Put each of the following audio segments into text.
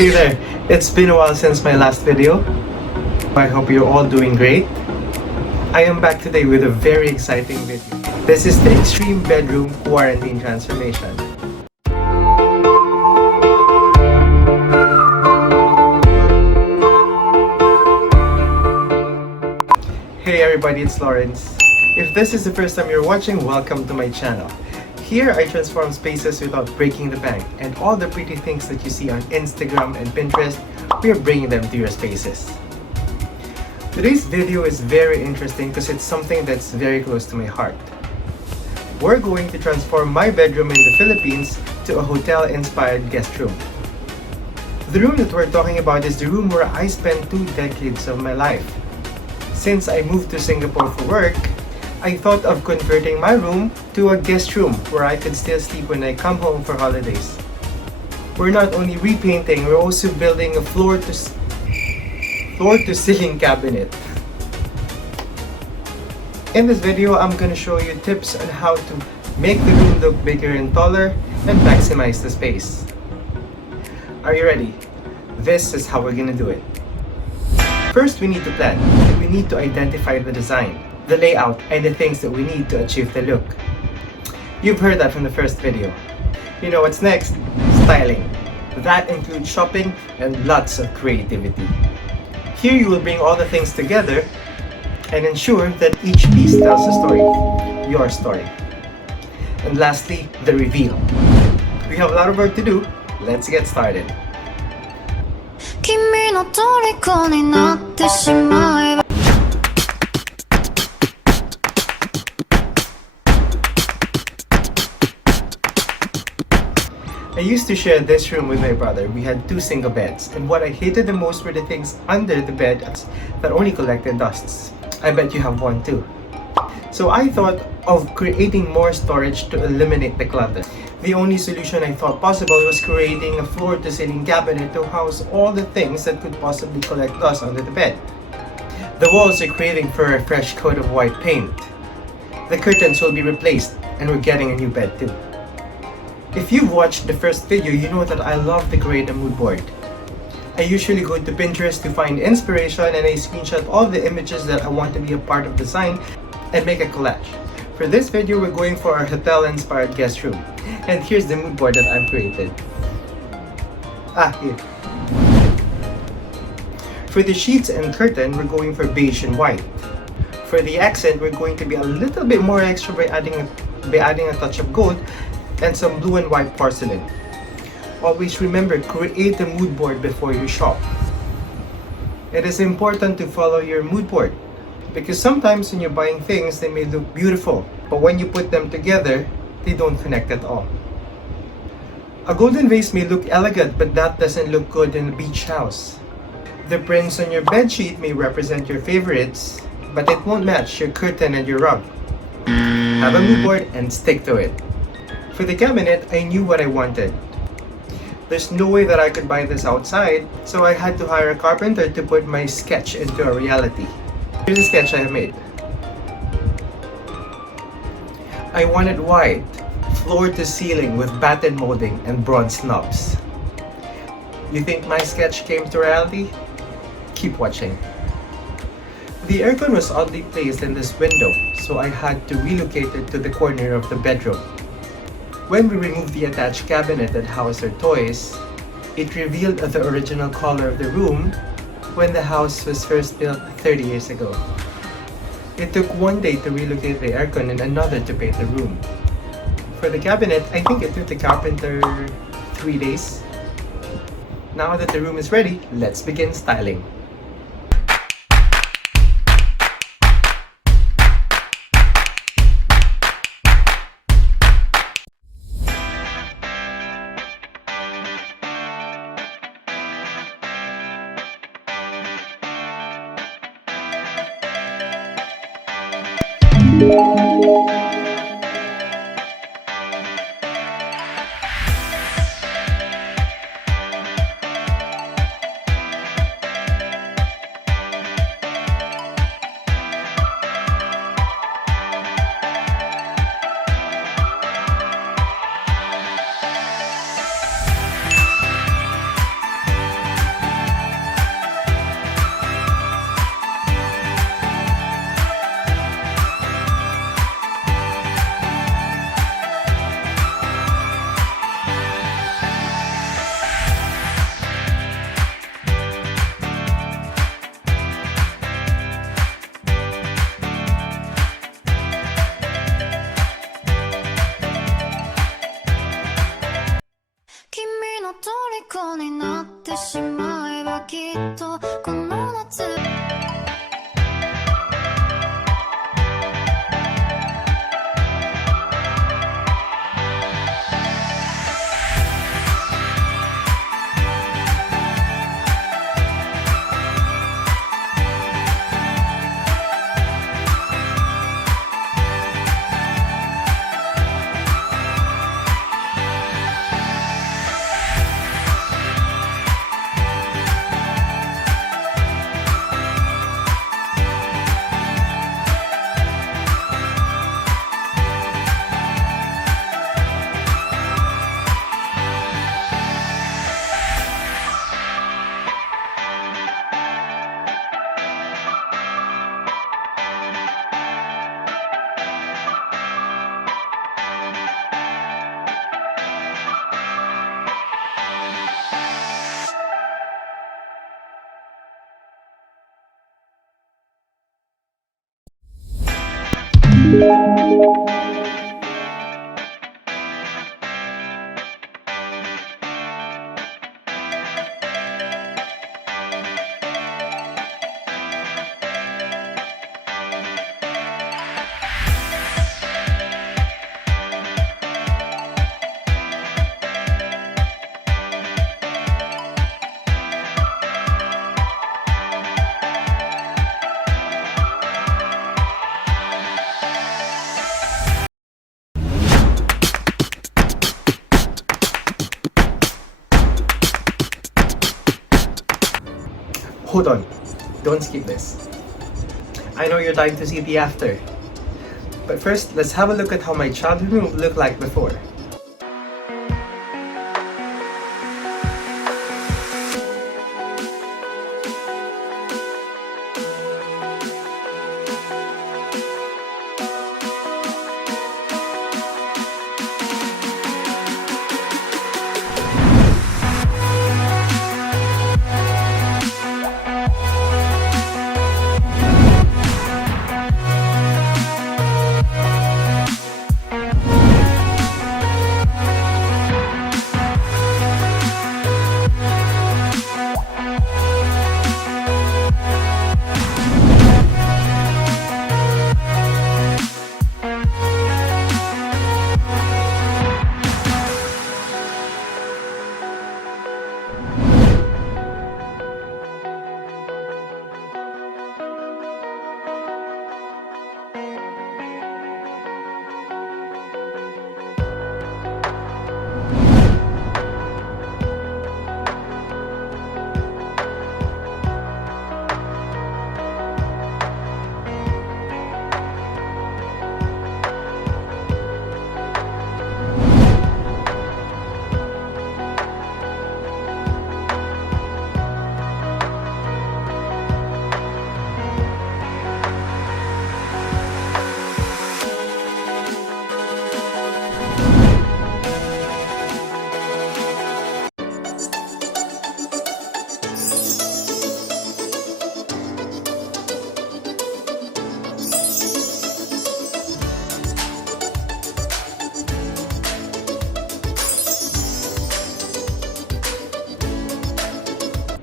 Hey there, it's been a while since my last video. I hope you're all doing great. I am back today with a very exciting video. This is the Extreme Bedroom Quarantine Transformation. Hey everybody, it's Laurenz. If this is the first time you're watching, welcome to my channel. Here I transform spaces without breaking the bank, and all the pretty things that you see on Instagram and Pinterest, we are bringing them to your spaces. Today's video is very interesting because it's something that's very close to my heart. We're going to transform my bedroom in the Philippines to a hotel-inspired guest room. The room that we're talking about is the room where I spent 2 decades of my life. Since I moved to Singapore for work, I thought of converting my room to a guest room where I could still sleep when I come home for holidays. We're not only repainting, we're also building a floor-to-ceiling cabinet. In this video, I'm gonna show you tips on how to make the room look bigger and taller and maximize the space. Are you ready? This is how we're gonna do it. First, we need to plan. We need to identify the design, the layout, and the things that we need to achieve the look. You've heard that from the first video. You know what's next? Styling. That includes shopping and lots of creativity. Here you will bring all the things together and ensure that each piece tells a story, your story. And lastly, the reveal. We have a lot of work to do. Let's get started. 君の虜になってしまえば I used to share this room with my brother. We had 2 single beds, and what I hated the most were the things under the bed that only collected dusts. I bet you have one too. So I thought of creating more storage to eliminate the clutter. The only solution I thought possible was creating a floor-to-ceiling cabinet to house all the things that could possibly collect dust under the bed. The walls are craving for a fresh coat of white paint. The curtains will be replaced, and we're getting a new bed too. If you've watched the first video, you know that I love to create a mood board. I usually go to Pinterest to find inspiration, and I screenshot all the images that I want to be a part of the design and make a collage. For this video, we're going for our hotel-inspired guest room. And here's the mood board that I've created. Here. For the sheets and curtain, we're going for beige and white. For the accent, we're going to be a little bit more extra by adding a touch of gold and some blue and white porcelain. Always remember, create a mood board before you shop. It is important to follow your mood board because sometimes when you're buying things, they may look beautiful, but when you put them together, they don't connect at all. A golden vase may look elegant, but that doesn't look good in a beach house. The prints on your bedsheet may represent your favorites, but it won't match your curtain and your rug. Have a mood board and stick to it. For the cabinet, I knew what I wanted. There's no way that I could buy this outside, so I had to hire a carpenter to put my sketch into a reality. Here's a sketch I have made. I wanted white, floor to ceiling with batten molding and bronze knobs. You think my sketch came to reality? Keep watching. The aircon was oddly placed in this window, so I had to relocate it to the corner of the bedroom. When we removed the attached cabinet that housed our toys, it revealed the original color of the room when the house was first built 30 years ago. It took 1 day to relocate the aircon and another to paint the room. For the cabinet, I think it took the carpenter 3 days. Now that the room is ready, let's begin styling. Hold on, don't skip this. I know you're dying to see the after. But first, let's have a look at how my childhood room looked like before.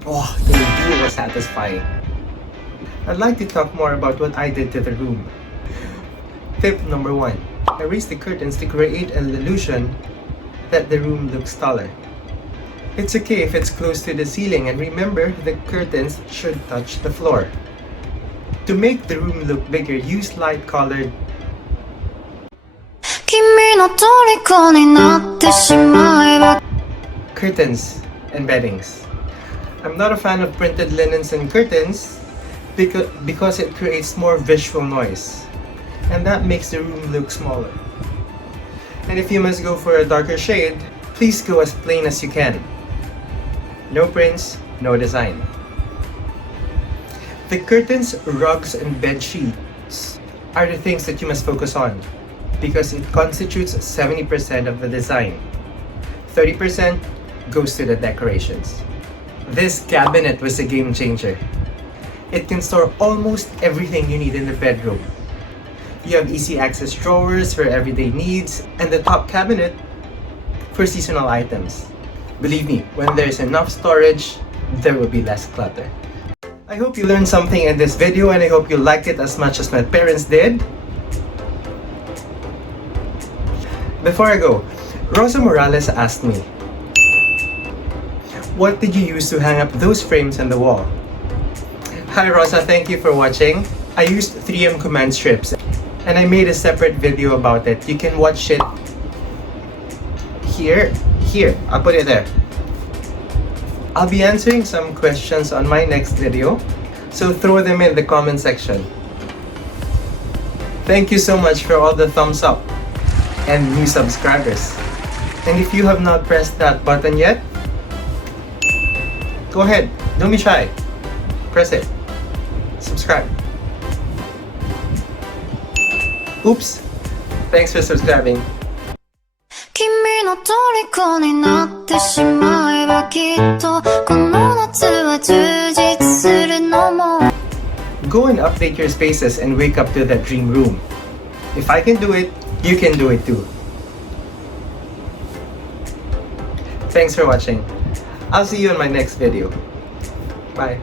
Oh, the review was satisfying. I'd like to talk more about what I did to the room. Tip number 1. I raised the curtains to create an illusion that the room looks taller. It's okay if it's close to the ceiling, and remember, the curtains should touch the floor. To make the room look bigger, use light-colored 君の虜になってしまえば curtains and beddings. I'm not a fan of printed linens and curtains because it creates more visual noise, and that makes the room look smaller. And if you must go for a darker shade, please go as plain as you can. No prints, no design. The curtains, rugs, and bed sheets are the things that you must focus on because it constitutes 70% of the design. 30% goes to the decorations. This cabinet was a game changer. It can store almost everything you need in the bedroom. You have easy access drawers for everyday needs and the top cabinet for seasonal items. Believe me, when there's enough storage, there will be less clutter. I hope you learned something in this video, and I hope you liked it as much as my parents did. Before I go, Rosa Morales asked me, what did you use to hang up those frames on the wall? Hi Rosa, thank you for watching. I used 3M command strips and I made a separate video about it. You can watch it here, I'll put it there. I'll be answering some questions on my next video, so throw them in the comment section. Thank you so much for all the thumbs up and new subscribers. And if you have not pressed that button yet, go ahead, don't be shy. Press it. Subscribe. Oops. Thanks for subscribing. 君の虜になってしまえばきっとこの夏は充実するのも Go and update your spaces and wake up to that dream room. If I can do it, you can do it too. Thanks for watching. I'll see you in my next video. Bye.